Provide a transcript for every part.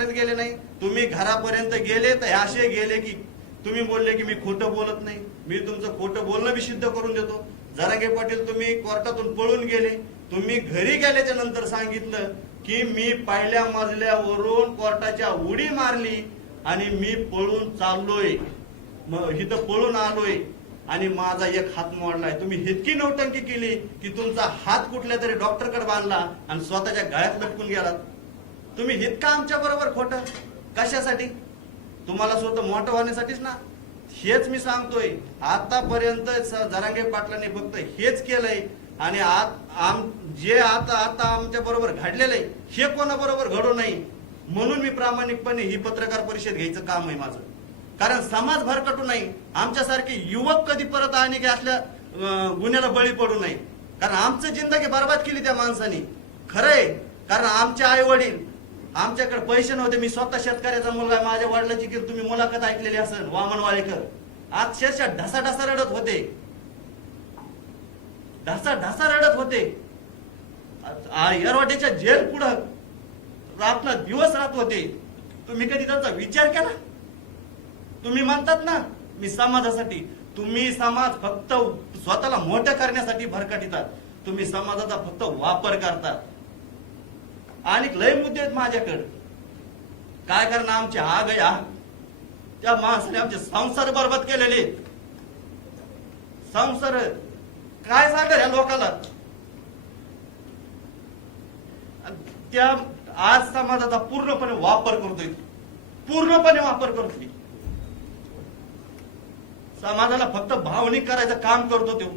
घरापर्यंत गेले नाही. तुम्ही घरापर्यंत गेले तर असे गेले की तुम्ही बोलले की मी खोटं बोलत नाही. मी तुमचं खोटं बोलणं बी सिद्ध करून देतो. जरांगे पाटील तुम्ही कोर्टातून पळून गेले. तुम्ही घरी गेल्याच्यानंतर सांगितलं की मी पहिल्या मजल्यावरून कोर्टाच्या उडी मारली आणि मी पळून चाललोय. मग इथं पळून आलोय आणि माझा एक हात मोडलाय. तुम्ही इतकी नौटंकी केली की तुमचा हात कुठल्या तरी डॉक्टरकडे बांधला आणि स्वतःच्या गळ्यात लटकून गेलात. तुम्ही इतका आमच्या बरोबर खोट? कशासाठी? तुम्हाला स्वतः मोठं होण्यासाठीच ना? हेच मी सांगतोय. आतापर्यंत जरांगे पाटलांनी फक्त हेच केलंय. आणि आत आम जे आता आता आमच्या बरोबर घडलेलं आहे हे कोणाबरोबर घडू नाही म्हणून मी प्रामाणिकपणे ही पत्रकार परिषद घ्यायचं काम आहे माझं. कारण समाज भरकटू नाही आमच्यासारखे युवक कधी परत आणि की असल्या गुन्ह्याला बळी पडू नये. कारण आमचं जिंदगी बर्बाद केली त्या माणसाने. खरंय. कारण आमचे आई वडील आमच्याकडे पैसे नव्हते मी स्वतः शेतकऱ्याचा मुलगा आहे. माझ्या वडिलाची की तुम्ही मुलाखत ऐकलेली असेल वामन वाळेकर अक्षरशः ढसा ढसा रडत होते. ढसा ढसा रडत होते. येरवाटेच्या जेल पुढं रात्र दिवस राहत होते. तुम्ही कधी त्याचा विचार केला? तुम्ही म्हणतात ना मी समाजासाठी तुम्ही समाज फक्त स्वतःला मोठं करण्यासाठी भरकटितात तुम्ही समाजाचा फक्त वापर करतात. आणि लय मुद्दे आहेत माझ्याकडे. काय करणार आमची आग या त्या माणसाने आमचे संसार बरबाद केलेले. संसार काय सांगा या लोकाला? त्या आज समाजाचा पूर्णपणे वापर करतोय. पूर्णपणे वापर करतोय. समाजाला फक्त भावनिक करायचं काम करतो तो.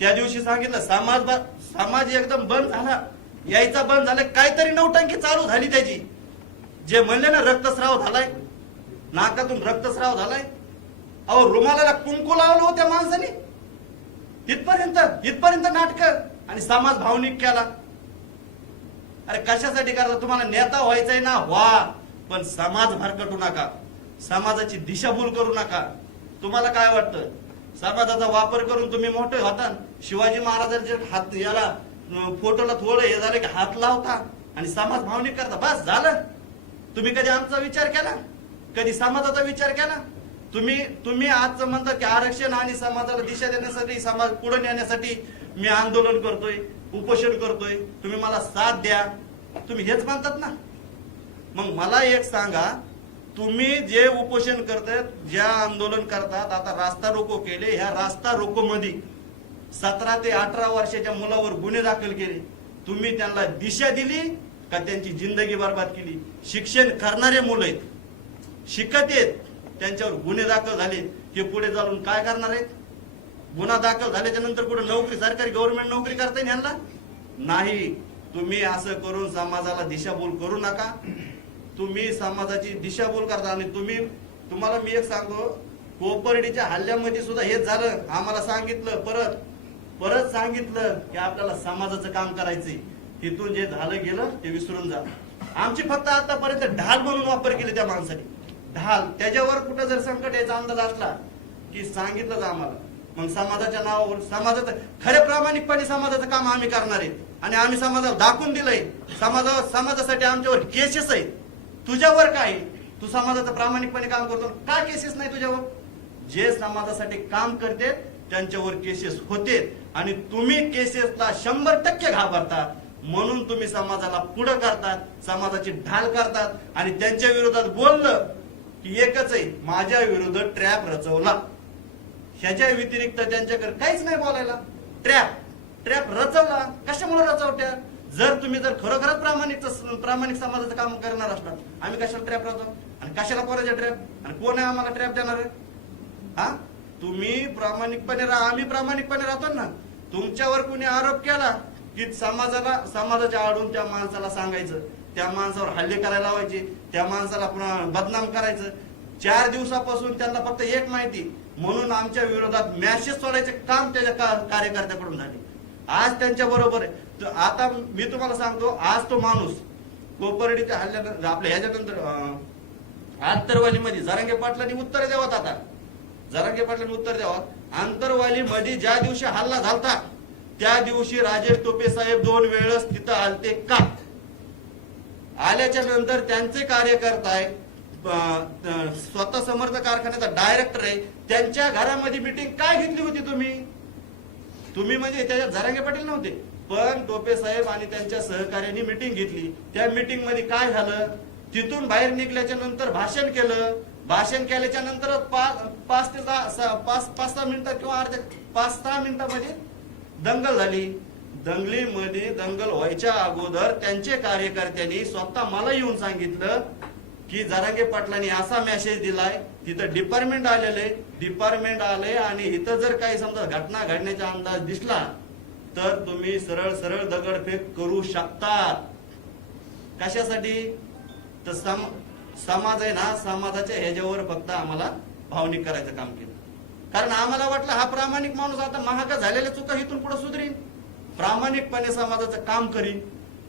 त्या दिवशी सांगितलं समाज समाज एकदम बंद झाला. यायचा बंद झाला काहीतरी नौटंकी चालू झाली त्याची. जे म्हणले ना रक्तस्राव झालाय नाकातून रक्तस्राव झालाय. अहो रुमालाला कुंकू लावलं हो त्या माणसाने. इथपर्यंत इथपर्यंत नाटक आणि समाज भावनिक केला. अरे कशासाठी करता? तुम्हाला नेता व्हायचंय ना व्हा. पण समाज भरकटू नका. समाजाची दिशाभूल करू नका. तुम्हाला काय वाटतं? समाजाचा वापर करून तुम्ही मोठे होता. शिवाजी महाराजांच्या हात याला फोटोला थोडं हे झालं की हात लावता आणि समाज भावनिक करता. बस झालं. तुम्ही कधी आमचा विचार केला? कधी समाजाचा विचार केला? तुम्ही तुम्ही आज म्हणता की आरक्षण आणि समाजाला दिशा देण्यासाठी समाज पुढे नेण्यासाठी मी आंदोलन करतोय उपोषण करतोय. तुम्ही मला साथ द्या. तुम्ही हेच मानतात ना. मग मला एक सांगा तुम्ही जे उपोषण करतात ज्या आंदोलन करतात आता रास्ता रोको केले ह्या रास्ता रोको मध्ये सतरा ते अठरा वर्षाच्या मुलावर गुन्हे दाखल केले. तुम्ही त्यांना दिशा दिली का त्यांची जिंदगी बर्बाद केली? शिक्षण करणारे मुलं आहेत. शिकत आहेत. त्यांच्यावर गुन्हे दाखल झाले. हे पुढे चालून काय करणार आहेत? गुन्हा दाखल झाल्याच्यानंतर कुठे नोकरी सरकारी गव्हर्नमेंट नोकरी करता येईल यांना? नाही. तुम्ही असं करून समाजाला दिशाभूल करू नका. तुम्ही समाजाची दिशाभूल करता आणि तुम्ही तुम्हाला मी एक सांगतो कोपर्डीच्या हल्ल्यामध्ये सुद्धा हेच झालं. आम्हाला सांगितलं परत परत सांगितलं की आपल्याला समाजाचं काम करायचंय. तिथून जे झालं गेलं ते विसरून जा. आमची फक्त आतापर्यंत ढाल म्हणून वापर केले त्या माणसाने. ढाल. त्याच्यावर कुठं जर संकट यायचा अंदाज असला की सांगितलं आम्हाला. मग समाजाच्या नावावर समाजाचं खरे प्रामाणिकपणे समाजाचं काम आम्ही करणार आहे. आणि आम्ही समाजाला दाखवून दिलंय. समाजावर समाजासाठी आमच्यावर केसेस आहेत. तुझ्यावर काय तू समाजाचं प्रामाणिकपणे काम करतो. का केसेस नाही तुझ्यावर? जे समाजासाठी काम करते त्यांच्यावर केसेस होते आणि तुम्ही केसेसला शंभर टक्के घाबरता म्हणून तुम्ही समाजाला पुढं करतात समाजाची ढाल करतात आणि त्यांच्या विरोधात बोललं की एकच आहे माझ्या विरोधात ट्रॅप रचवला. ह्याच्या व्यतिरिक्त त्यांच्याकडे काहीच नाही बोलायला. ट्रॅप. ट्रॅप रचवला. कशामुळे रचवत्या? जर तुम्ही जर खरोखरच प्रामाणिक प्रामाणिक समाजाचं काम करणार असणार आम्ही कशाला ट्रॅप राहतो आणि कशाला कोणाच्या ट्रॅप? आणि कोण आहे आम्हाला ट्रॅप देणार? आहे? हा? तुम्ही प्रामाणिकपणे राहा आम्ही प्रामाणिकपणे राहतो ना. तुमच्यावर कुणी आरोप केला की समाजाला समाजाच्या आडून त्या माणसाला सांगायचं त्या माणसावर हल्ले करायला लावायचे त्या माणसाला पुन्हा बदनाम करायचं? चार दिवसापासून त्यांना फक्त एक माहिती म्हणून आमच्या विरोधात मॅसेज सोडायचे काम त्याच्या का- कार्यकर्त्याकडून झाले. आज त्यांच्या बरोबर आहे. आता मी तुम्हाला सांगतो आज तो माणूस कोपर्डीच्या हल्ल्यानंतर आपल्या ह्याच्यानंतर अं, आंतरवालीमध्ये जरांगे पाटलांनी उत्तर द्यावात आता. जरांगे पाटलांनी उत्तर द्यावत आंतरवाली मध्ये ज्या दिवशी हल्ला झालता त्या दिवशी राजेश टोपे साहेब दोन वेळेस तिथं आलते का? आल्याच्यानंतर त्यांचे कार्यकर्ता आहे स्वतः समर्थ कारखान्याचा डायरेक्टर आहे त्यांच्या घरामध्ये मिटिंग काय घेतली होती तुम्ही? तुम्ही म्हणजे त्याच्यात झरांगे पाटील नव्हते पण टोपे साहेब आणि त्यांच्या सहकार्याने मिटिंग घेतली. त्या मिटिंगमध्ये काय झालं? तिथून बाहेर निघल्याच्या नंतर भाषण केलं. भाषण केल्याच्यानंतर पाच पाच ते सहा- पाच पाच सहा मिनिटं किंवा अर्ध्या पाच सहा मिनिटामध्ये दंगल झाली. दंगलीमध्ये दंगल व्हायच्या अगोदर त्यांचे कार्यकर्त्यांनी स्वतः मला येऊन सांगितलं की जरांगे पाटलांनी असा मेसेज दिलाय तिथं डिपार्टमेंट आलेले डिपार्टमेंट आले आणि इथं जर काही समजा घटना घडण्याचा अंदाज दिसला तर तुम्ही सरळ सरळ दगडफेक करू शकतात. कशासाठी? तर समाज आहे ना समाजाच्या ह्याच्यावर फक्त आम्हाला भावनिक करायचं काम केलं. कारण आम्हाला वाटलं हा प्रामाणिक माणूस आता महागा झालेल्या चुका इथून पुढे सुधरीन. प्रामाणिकपणे समाजाचं काम करीन.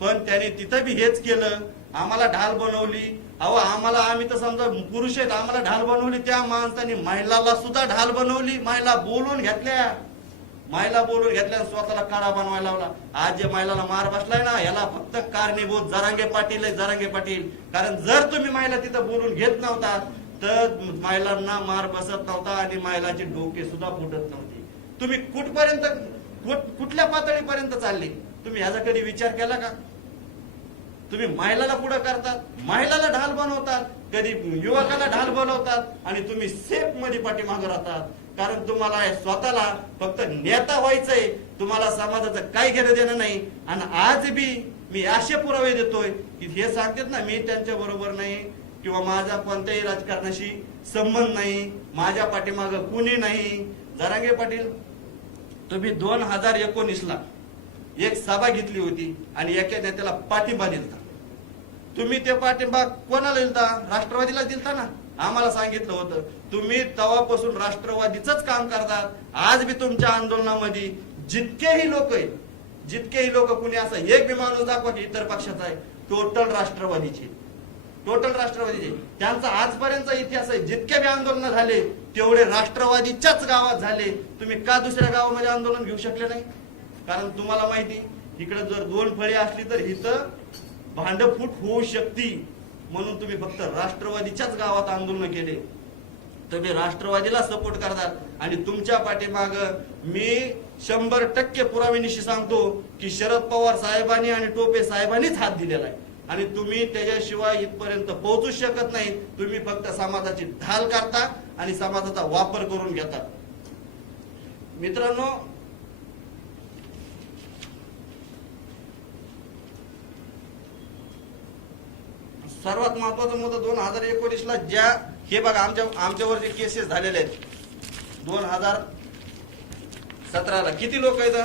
पण त्याने तिथं बी हेच केलं. आम्हाला ढाल बनवली. अहो आम्हाला आम्ही तर समजा पुरुष आहेत आम्हाला ढाल बनवली. त्या माणसाने महिलाला सुद्धा ढाल बनवली. महिला बोलून घेतल्या. महिला बोलून घेतल्या स्वतःला काळा बनवायला लावला. आज जे महिलाला मार बसलाय ना याला फक्त कारणीभूत जरांगे पाटील आहे जरांगे पाटील. कारण जर तुम्ही महिला तिथं बोलून घेत नव्हता तर महिलांना मार बसत नव्हता आणि महिलाचे डोके सुद्धा फुटत नव्हते. तुम्ही कुठपर्यंत कुठ- कुठल्या पातळीपर्यंत चालले? तुम्ही ह्याचा कधी विचार केला का? तुम्ही महिलाला पुढे करतात महिलाला ढाल बनवतात कधी युवकाला ढाल बनवतात आणि तुम्ही सेफमध्ये पाठीमागे राहतात. कारण तुम्हाला स्वतःला फक्त नेता व्हायचंय. तुम्हाला समाजाचं काही घेणं देणं नाही. आणि आज बी मी असे पुरावे देतोय की हे सांगतात ना मी त्यांच्या बरोबर नाही किंवा माझा कोणत्याही राजकारणाशी संबंध नाही माझ्या पाठीमाग कुणी नाही. जरांगे पाटील तुम्ही दोन हजार एकोणीस ला एक सभा घेतली होती आणि एका नेत्याला पाठिंबा दिलता. तुम्ही ते पाठिंबा कोणाला दिलता? राष्ट्रवादीला दिलता ना? आम्हाला सांगितलं होतं तुम्ही तवापासून राष्ट्रवादीच काम करतात. आज बी तुमच्या आंदोलनामध्ये जितकेही लोक आहेत जितकेही लोक कुणी असं एक बी माणूस दाखवा की इतर पक्षाचा आहे टोटल राष्ट्रवादीचे टोटल राष्ट्रवादीचे त्यांचा आजपर्यंतचा इतिहास आहे जितके बी आंदोलन झाले तेवढे राष्ट्रवादीच्याच गावात झाले. तुम्ही का दुसऱ्या गावामध्ये आंदोलन घेऊ शकले नाही? कारण तुम्हाला माहिती इकडे जर दोन फळी असली तर इथं भांडफूट होऊ शकती. म्हणून तुम्ही फक्त राष्ट्रवादीच्याच गावात आंदोलन केले. तुम्ही राष्ट्रवादीला सपोर्ट करतात आणि तुमच्या पाठीमाग मी शंभर टक्के पुराव्यानिशी सांगतो की शरद पवार साहेबांनी आणि टोपे साहेबांनीच हात दिलेला आहे. आणि तुम्ही त्याच्याशिवाय इथपर्यंत पोहोचू शकत नाही तुम्ही फक्त समाजाची ढाल करता आणि समाजाचा वापर करून घेता. मित्रांनो सर्वात महत्त्वाचा मुद्दा दोन हजार एकोणीस ला ज्या हे बघा आमच्या आमच्यावर जे केसेस झालेले आहेत. दोन हजार सतराला. किती लोक आहेत?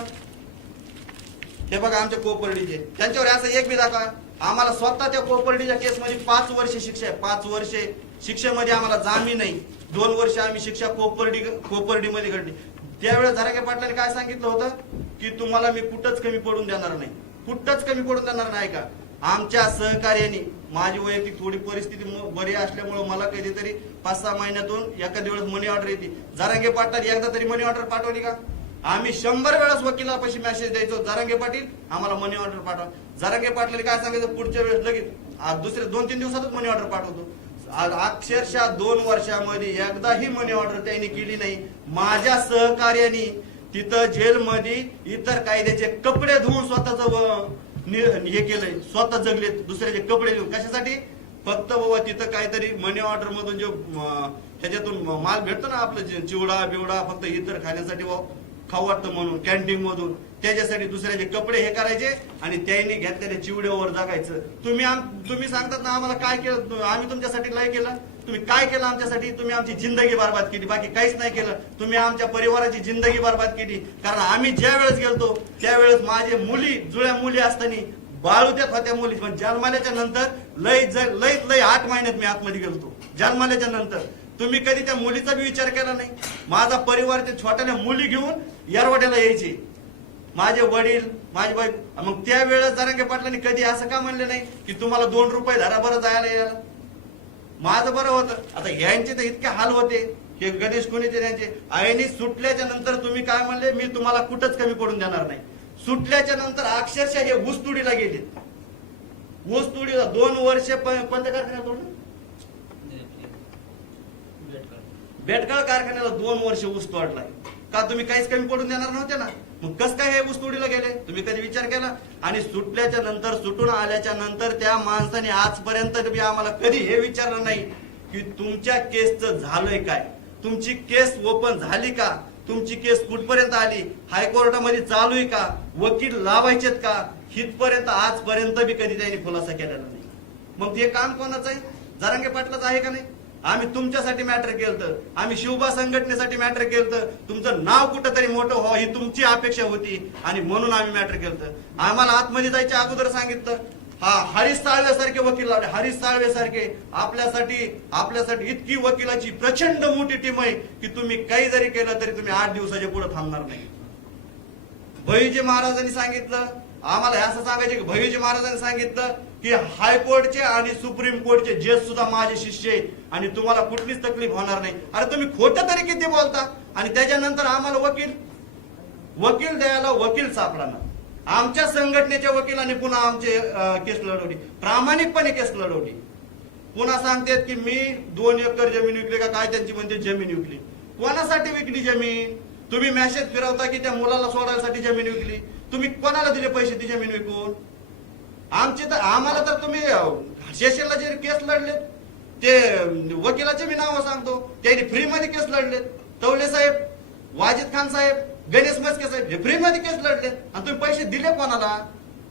हे बघा आमच्या कोपर्डीचे. त्यांच्यावर असं एक बी दाखवा. आम्हाला स्वतः त्या कोपर्डीच्या केसमध्ये पाच वर्ष शिक्षा आहे. पाच वर्षे शिक्षेमध्ये आम्हाला जामीन नाही. दोन वर्ष आम्ही शिक्षा कोपर्डी कोपर्डीमध्ये घडली. त्यावेळेस झराके पाटलाने काय सांगितलं होतं? की तुम्हाला मी कुठंच कमी पडून देणार नाही. कुठंच कमी पडून देणार नाही का आमच्या सहकार्याने माझी वैयक्तिक थोडी परिस्थिती बरी असल्यामुळे मला कधीतरी पाच सहा महिन्यातून एखाद्या वेळेस मनी ऑर्डर येते. जरांगे पाटील एकदा तरी मनी ऑर्डर पाठवली का? आम्ही शंभर वेळेस वकिलापाशी मेसेज द्यायचो जरांगे पाटील आम्हाला मनी ऑर्डर पाठवा. जरांगे पाटलाने काय सांगायचं? पुढच्या वेळेस लगेच. आज दुसरे दोन तीन दिवसातच मनी ऑर्डर पाठवतो. अक्षरशः दोन वर्षामध्ये एकदाही मनी ऑर्डर त्यांनी केली नाही. माझ्या सहकार्याने तिथं जेलमध्ये इतर कायद्याचे कपडे धुवून स्वतःच हे केलंय. स्वतः जगले दुसऱ्याचे कपडे घेऊन कशासाठी? फक्त बाबा तिथं काहीतरी मनी ऑर्डर मधून जे ह्याच्यातून माल भेटतो ना आपलं चिवडा बिवडा फक्त इतर खाण्यासाठी वा- खाऊ वाटतं म्हणून कॅन्टीन मधून. त्याच्यासाठी दुसऱ्याचे कपडे हे करायचे आणि त्यांनी घेतलेल्या चिवड्यावर जगायचं. तुम्ही तुम्ही सांगतात ना आम्हाला काय केलं? आम्ही तुमच्यासाठी लय केलं. तुम्ही काय केलं आमच्यासाठी? तुम्ही आमची जिंदगी बर्बाद केली. बाकी काहीच नाही केलं. तुम्ही आमच्या परिवाराची जिंदगी बर्बाद केली. कारण आम्ही ज्या वेळेस गेलतो त्यावेळेस माझे मुली जुळ्या मुली असताना बाळूत्यात होत्या मुली. पण जन्माल्याच्या नंतर लय लय लय आठ महिन्यात मी आतमध्ये गेलतो. जन्माल्याच्या नंतर. तुम्ही कधी त्या मुलीचा बी विचार केला नाही? माझा परिवार ते छोट्याने मुली घेऊन येरवड्याला यायचे. माझे वडील माझी बाई. मग त्यावेळेस जरांगे पाटलांनी कधी असं का म्हणले नाही की तुम्हाला दोन रुपये धराभर जायला यायला? माझं बरं होतं. आता यांचे तर इतके हाल होते. हे गणेश कुणीचे यांचे आईनी सुटल्याच्या नंतर तुम्ही काय म्हणले? मी तुम्हाला कुठंच कमी पडून देणार नाही. सुटल्याच्या नंतर अक्षरशः हे ऊसतुडीला गेले. ऊस तोडीला दोन वर्ष कोणत्या कारखान्यात तोडलं? बेटकाळ कारखान्याला दोन वर्ष ऊस तोडलाय. का तुम्ही काहीच कमी पडून देणार नव्हते ना? मग कस काय हे ऊसतोडीला गेले? तुम्ही कधी विचार केला? आणि सुटल्याच्या नंतर सुटून आल्याच्यानंतर त्या माणसाने आजपर्यंत बी आम्हाला कधी हे विचारलं नाही की तुमच्या केसचं झालंय काय? तुमची केस ओपन झाली का? तुमची केस कुठपर्यंत आली? हायकोर्टामध्ये चालू आहे का? वकील लावायचेत का? हितपर्यंत आजपर्यंत बी कधी त्यांनी खुलासा केलेला नाही. मग हे काम कोणाचं आहे? जरांगे पाटलाच आहे का नाही? आम्ही तुमच्यासाठी मॅटर केलं आम्ही शिवबा संघटनेसाठी मॅटर केलं तुमचं नाव कुठं तरी मोठं व्हावं ही तुमची अपेक्षा होती आणि म्हणून आम्ही मॅटर केलं आम्हाला आतमध्ये जायच्या अगोदर सांगितलं हा हरीश साळवे सारखे वकील लावले. हरीश साळवे सारखे आपल्यासाठी आपल्यासाठी इतकी वकिलाची प्रचंड मोठी टीम आहे की तुम्ही काही जरी केलं तरी तुम्ही आठ दिवसाच्या पुढे थांबणार नाही. भैजी महाराजांनी सांगितलं आम्हाला असं सांगायचे की भैजी महाराजांनी सांगितलं की हायकोर्टचे आणि सुप्रीम कोर्टचे जज सुद्धा माझे शिष्य आहेत आणि तुम्हाला कुठलीच तकलीफ होणार नाही. अरे तुम्ही खोटं तरी किती बोलता? आणि त्याच्यानंतर आम्हाला वकील वकील द्यायला वकील सापडा ना आमच्या संघटनेच्या वकिलांनी पुन्हा आमचे केस लढवली. प्रामाणिकपणे केस लढवली. पुन्हा सांगतेत की मी दोन एकर जमीन विकली का काय त्यांची म्हणते जमीन विकली. कोणासाठी विकली जमीन? तुम्ही मेसेज फिरवता की त्या मुलाला सोडायसाठी जमीन विकली. तुम्ही कोणाला दिले पैसे ती जमीन विकून? आमची तर आम्हाला तर तुम्ही अं, सेशनला जे केस लढले ते वकिलाचे मी नाव सांगतो. त्यांनी फ्री मध्ये केस लढले तवले साहेब वाजिद खान साहेब गणेश मस्के साहेब हे फ्री मध्ये केस लढले आणि तुम्ही पैसे दिले कोणाला?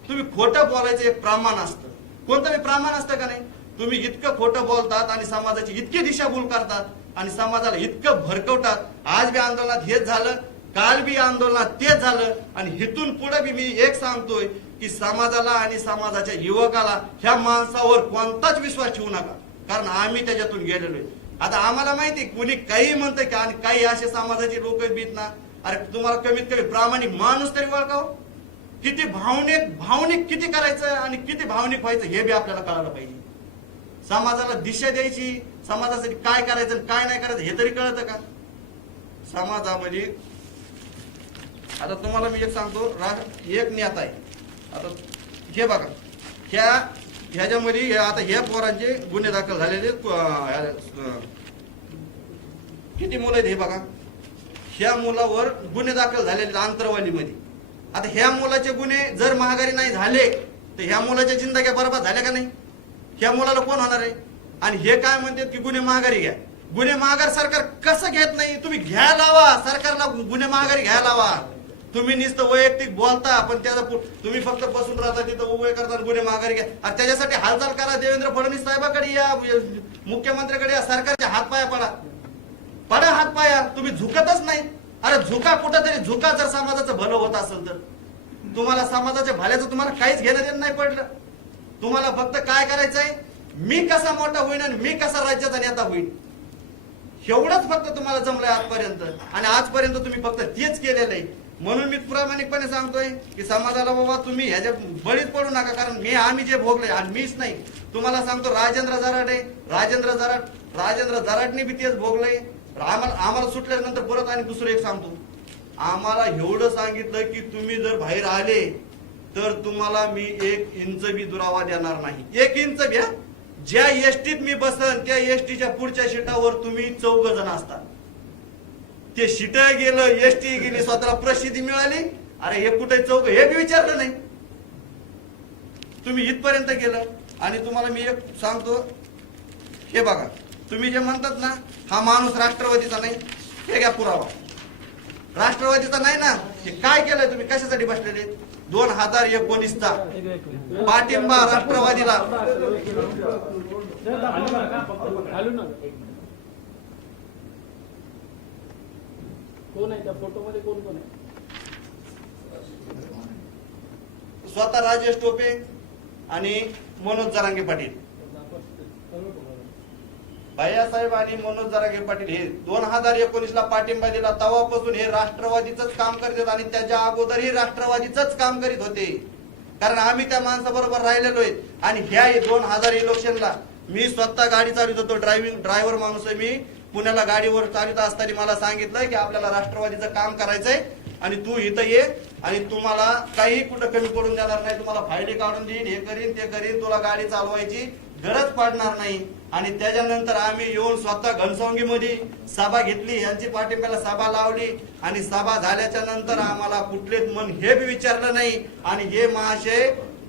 तुम्ही खोटं बोलायचं एक प्रमाण असतं. कोणतं बी प्रमाण असतं का नाही? तुम्ही इतकं खोटं बोलतात आणि समाजाची इतकी दिशाभूल करतात आणि समाजाला इतकं भरकवतात. आज बी आंदोलनात हेच झालं काल बी आंदोलनात तेच झालं. आणि हिथून पुढे बी मी एक सांगतोय की समाजाला आणि समाजाच्या युवकाला ह्या माणसावर कोणताच विश्वास ठेवू नका. कारण आम्ही त्याच्यातून गेलेलो आहे. आता आम्हाला माहिती कुणी काही म्हणतं की आणि काही असे समाजाचे लोक बीत ना अरे तुम्हाला कमीत कमी प्रामाणिक माणूस तरी ओळखाव. किती भावनिक भावनिक किती करायचं आणि किती भावनिक व्हायचं हे बी आपल्याला कळायला पाहिजे. समाजाला दिशा द्यायची समाजासाठी काय करायचं आणि काय नाही करायचं हे तरी कळतं का? समाजामध्ये आता तुम्हाला मी एक सांगतो रा- एक नेता आहे. आता हे बघा ह्या ह्याच्यामध्ये आता ह्या पोरांचे गुन्हे दाखल झालेले किती मुलं आहेत हे बघा. ह्या मुलावर गुन्हे दाखल झालेले आंतरवालीमध्ये आता ह्या मुलाचे गुन्हे जर महागारी नाही झाले तर ह्या मुलाच्या जिंदग्या बरबाद झाल्या का नाही? ह्या मुलाला कोण होणार आहे? आणि हे काय म्हणतात की गुन्हे महागारी घ्या. गुन्हे महागार सरकार कसं घेत नाही? तुम्ही घ्या लावा. सरकारला गुन्हे महागारी घ्या लावा. तुम्ही नुसतं वैयक्तिक बोलता पण त्याचा तुम्ही फक्त बसून राहता तिथं उभे करता गुन्हे माघारी घ्या. आणि त्याच्यासाठी हालचाल करा देवेंद्र फडणवीस साहेबाकडे या मुख्यमंत्र्याकडे या सरकारच्या हातपाया पडा. पडा हातपाया तुम्ही झुकतच नाही. अरे झुका कुठंतरी झुका जर समाजाचं भलं होत असेल तर. तुम्हाला समाजाच्या भल्याचं तुम्हाला काहीच घेणं देणं नाही पडलं. तुम्हाला फक्त काय करायचंय? मी कसा मोठा होईन आणि मी कसा राज्याचा नेता होईन? एवढंच फक्त तुम्हाला जमलंय आजपर्यंत. आणि आजपर्यंत तुम्ही फक्त तेच केलेलं आहे. म्हणून मी प्रामाणिकपणे सांगतोय की समाजाला बाबा तुम्ही ह्याच्या बळीत पडू नका कारण मी आम्ही जे भोगले आणि मीच नाही. तुम्हाला सांगतो राजेंद्र जराट आहे. राजेंद्र जराट राजेंद्र जराटने बी तेच भोगलंय. आम्हाला आम्हाला सुटल्यानंतर परत आणि दुसरं एक सांगतो. आम्हाला एवढं सांगितलं की तुम्ही जर बाहेर आले तर तुम्हाला मी एक इंच बी दुरावा देणार नाही. एक इंच घ्या ज्या एसटीत मी बसन त्या एसटीच्या पुढच्या शिटावर तुम्ही चौघ जण असतात. ते शिट गेलं एसटी गेली स्वतःला प्रसिद्धी मिळाली. अरे हे कुठे चौघ हे बी विचारलं नाही. तुम्ही इथपर्यंत गेलं आणि तुम्हाला मी एक सांगतो. हे बघा तुम्ही जे म्हणतात ना हा माणूस राष्ट्रवादीचा नाही हे घ्या पुरावा. राष्ट्रवादीचा नाही ना हे काय केलंय तुम्ही? कशासाठी बसलेले? दोन हजार एकोणीसचा पाठिंबा राष्ट्रवादीला. कोण आहे? त्या फोटो मध्ये कोण कोण आहे? स्वतः राजेश टोपे आणि मनोज जरांगे पाटील. भैयासाहेब आणि मनोज जरांगे पाटील हे दोन हजार एकोणीस ला पाठिंबा दिला. तवापासून हे राष्ट्रवादीच काम करतात आणि त्याच्या अगोदरही राष्ट्रवादीच काम करीत होते. कारण आम्ही त्या माणसाबरोबर राहिलेलो आहेत आणि ह्या दोन हजार इलेक्शनला मी स्वतः गाडी चालवत होतो. ड्रायव्हिंग ड्रायव्हर माणूस आहे मी. पुण्याला गाडीवर चालवत असताना मला सांगितलं की आपल्याला राष्ट्रवादीचं काम करायचंय आणि तू इथं ये आणि तुम्हाला काही कुठं कमी पडून देणार नाही तुम्हाला फायदे काढून देईन हे करीन ते करीन तुला गाडी चालवायची गरज पडणार नाही. आणि त्याच्यानंतर आम्ही येऊन स्वतः घनसंगी मध्ये सभा घेतली यांची पाठिंब्याला सभा लावली आणि सभा झाल्याच्यानंतर आम्हाला कुठलेच मन हे बी विचारलं नाही. आणि हे महाशय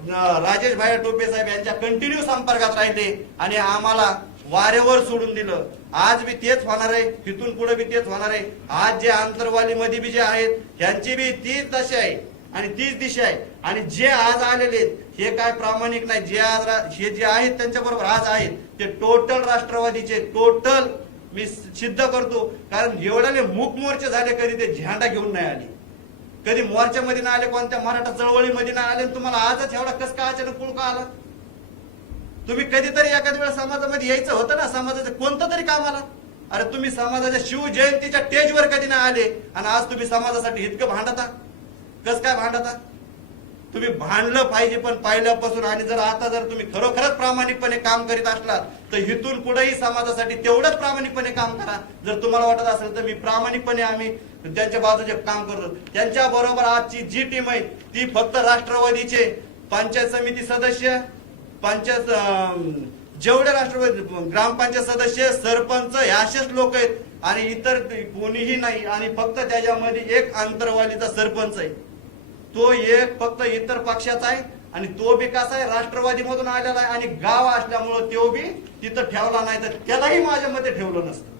राजेश भाई टोपे साहेब यांच्या कंटिन्यू संपर्कात राहिले आणि आम्हाला वारेवर सोडून दिलं. आज बी तेच होणार आहे तिथून पुढे बी तेच होणार आहे. आज जे आंतरवाली मध्ये बी जे आहेत ह्यांची बी तीच दशा आहे आणि तीच दिशा आहे. आणि जे आज आलेले आहेत हे काय प्रामाणिक नाही. जे आज हे जे आहेत त्यांच्या बरोबर आज आहेत. ते टोटल राष्ट्रवादीचे टोटल मी सिद्ध करतो. कारण एवढ्याने मूक मोर्चे झाले कधी ते झेंडा घेऊन नाही आले. कधी मोर्चामध्ये नाही आले कोणत्या मराठा चळवळीमध्ये नाही आले तुम्हाला आजच एवढा कस का अचानक पुळका आला? तुम्ही कधीतरी एखाद्या वेळा समाजामध्ये यायचं होतं ना समाजाचं कोणतं तरी कामाला? अरे तुम्ही समाजाच्या शिवजयंतीच्या टेजवर कधी नाही आले आणि आज तुम्ही समाजासाठी इतकं भांडता? कस काय भांडता? तुम्ही भांडलं पाहिजे पण पाहिल्यापासून आणि जर आता जर तुम्ही खरोखरच प्रामाणिकपणे काम करीत असलात तर हिथून कुठेही समाजासाठी तेवढंच प्रामाणिकपणे काम करा. जर तुम्हाला वाटत असेल तर मी प्रामाणिकपणे आम्ही त्यांच्या बाजूचे काम करतो. त्यांच्या बरोबर आजची जी टीम आहे ती फक्त राष्ट्रवादीचे पंचायत समिती सदस्य पंचायत जेवढे राष्ट्रवादी ग्रामपंचायत सदस्य सरपंच हे असेच लोक आहेत. आणि इतर कोणीही नाही. आणि फक्त त्याच्यामध्ये एक आंतरवालीचा सरपंच आहे. तो एक फक्त इतर पक्षाचा आहे आणि तो बी कसा आहे? राष्ट्रवादी मधून आलेला आहे आणि गाव असल्यामुळं तो बी तिथं ठेवला नाही तर त्यालाही माझ्या मते ठेवलं नसतं.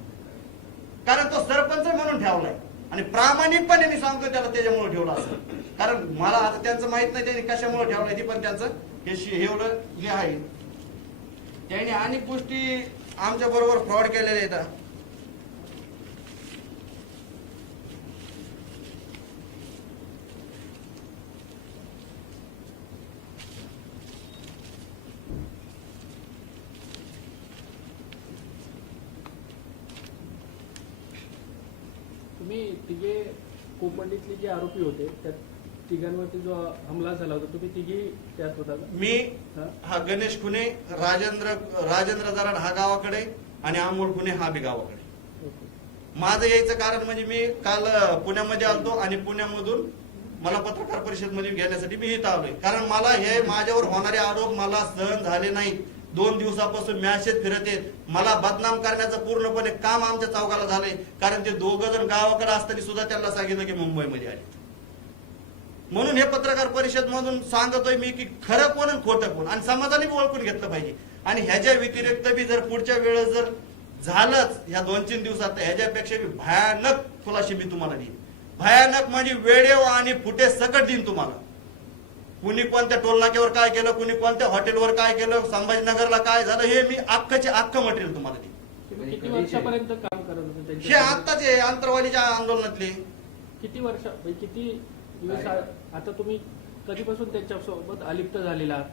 कारण तो सरपंच म्हणून ठेवलाय आणि प्रामाणिकपणे मी सांगतो त्याला त्याच्यामुळे ठेवला असं कारण मला आता त्यांचं माहीत नाही त्यांनी कशामुळे ठेवलाय ते पण त्यांचं. हे शि- एवढं हे आहे. त्याने अनेक गोष्टी आमच्या बरोबर फ्रॉड केलेल्या आहेत. तुम्ही तिघे कोपंडीतले जे आरोपी होते त्या तिघांवरती जो हमला झाला होता तुम्ही तिघी त्यात होता का? मी हा? हा गणेश खुने राजेंद्र राजेंद्र जराड हा गावाकडे आणि अमोल खुने हा बी गावाकडे. ओके. माझं यायचं कारण म्हणजे मी काल अ, पुण्यामध्ये आलतो आणि पुण्यामधून मला पत्रकार परिषदमध्ये घेण्यासाठी मी इथं आलोय. कारण मला हे माझ्यावर होणारे आरोप मला सहन झाले नाही दोन दिवसापासून मॅसेज फिरत आहेत मला बदनाम करण्याचं पूर्णपणे काम आमच्या चौकाला झालंय. कारण ते दोघ जण गावाकडे असताना सुद्धा त्यांना सांगितलं की मुंबईमध्ये आले. म्हणून हे पत्रकार परिषद मधून सांगतोय मी की खरं कोण आणि खोटं कोण? आणि समाजाने ओळखून घेतलं पाहिजे. आणि ह्याच्या व्यतिरिक्त बी जर पुढच्या वेळेस जर झालंच ह्या दोन तीन दिवसात ह्याच्यापेक्षा बी भयानक खुलाशी मी तुम्हाला देईन. भयानक म्हणजे वेळेव आणि फुटे सकट देईन तुम्हाला. कुणी कोणत्या टोल नाक्यावर काय केलं कुणी कोणत्या हॉटेलवर काय केलं संभाजीनगरला काय झालं हे मी अख्खचे अख्खं मटेरियल तुम्हाला देईन. हे आत्ताचे आंतरवालीच्या आंदोलनातले. किती वर्ष म्हणजे किती आ- आता तुम्ही कधीपासून त्यांच्यासोबत अलिप्त झालेला आहात?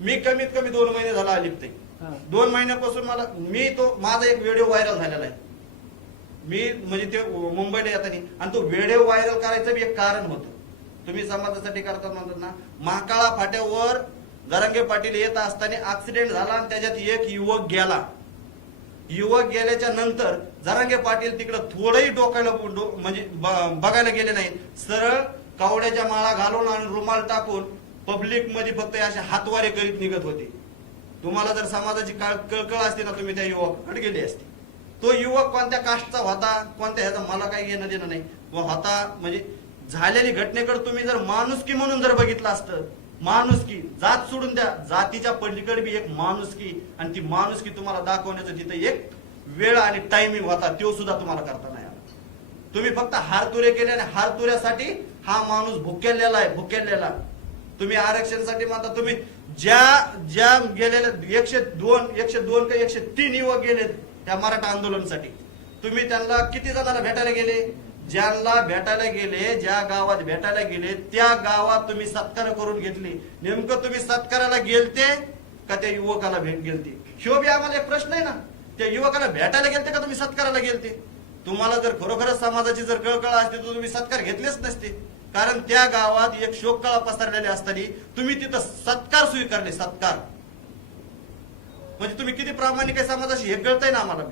मी कमीत कमी दोन महिने झाला अलिप्त आहे. हा. दोन महिन्यापासून मला मी तो माझा एक व्हिडिओ व्हायरल झालेला आहे मी म्हणजे ते मुंबईला येताना आणि तो व्हिडिओ व्हायरल करायचं बी एक कारण होतं तुम्ही समाजासाठी करतात म्हणतात ना महाकाळा फाट्यावर जरांगे पाटील येत असताना ऍक्सिडेंट झाला आणि त्याच्यात एक युवक गेला युवक गेल्याच्यानंतर जरांगे पाटील तिकडं थोडंही डोकायला डो- म्हणजे ब- बघायला गेले नाही सरळ कावड्याच्या माळा घालून आणि रुमाल टाकून पब्लिकमध्ये फक्त असे हातवारे करीत निघत होते. तुम्हाला जर समाजाची काळ- कळकळ असते ना तुम्ही त्या युवकाकडे गेले असते. तो युवक कोणत्या कास्टचा होता कोणत्या ह्याचा मला काही घेणं देणं नाही. होता म्हणजे झालेली घटनेकडे तुम्ही जर माणुसकी म्हणून जर बघितलं असतं माणुसकी जात सोडून द्या. जातीच्या पलीकडे बी एक माणुसकी आणि ती माणुसकी तुम्हाला दाखवण्याचं तिथे एक वेळ आणि टायमिंग होता तो सुद्धा तुम्हाला करता नाही आला. तुम्ही फक्त हारतुरे केले आणि हारतुऱ्यासाठी हा माणूस भुकेलेला आहे भुकेलेला तुम्ही आरक्षणासाठी म्हणता तुम्ही ज्या ज्या गेलेल्या एकशे दोन एकशे दोन का एकशे तीन युवक गेलेत त्या मराठा आंदोलनासाठी. तुम्ही त्यांना किती जणांना भेटायला गेले? ज्यांना भेटायला गेले ज्या गावात भेटायला गेले त्या गावात तुम्ही सत्कार करून घेतली. नेमकं तुम्ही सत्काराला गेलते का त्या युवकाला भेट गेलते? ह्यो आम्हाला एक प्रश्न आहे ना. त्या युवकाला भेटायला गेलते का तुम्ही सत्काराला गेलते? तुम्हाला जर खरोखरच समाजाची जर कळकळ असते तर तुम्ही सत्कार घेतलेच नसते. कारण त्या गावात एक शोककळा पसरलेली असताना तुम्ही तिथं सत्कार स्वीकारले सत्कार. म्हणजे तुम्ही किती प्रामाणिक आहे समाजाशी हे कळतंय ना आम्हाला?